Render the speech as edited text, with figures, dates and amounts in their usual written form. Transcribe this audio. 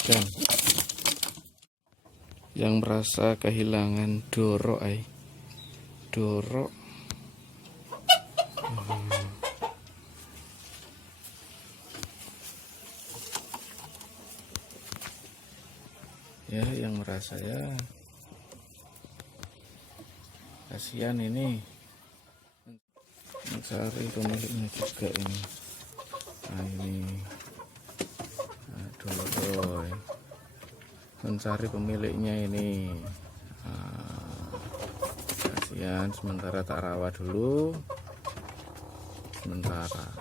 sedang yang merasa kehilangan doro doro. Ya, yang merasa ya kasihan ini, mencari pemiliknya juga ini. Nah ini, aduh, mencari pemiliknya ini. Kasihan, sementara tak rawat dulu sementara.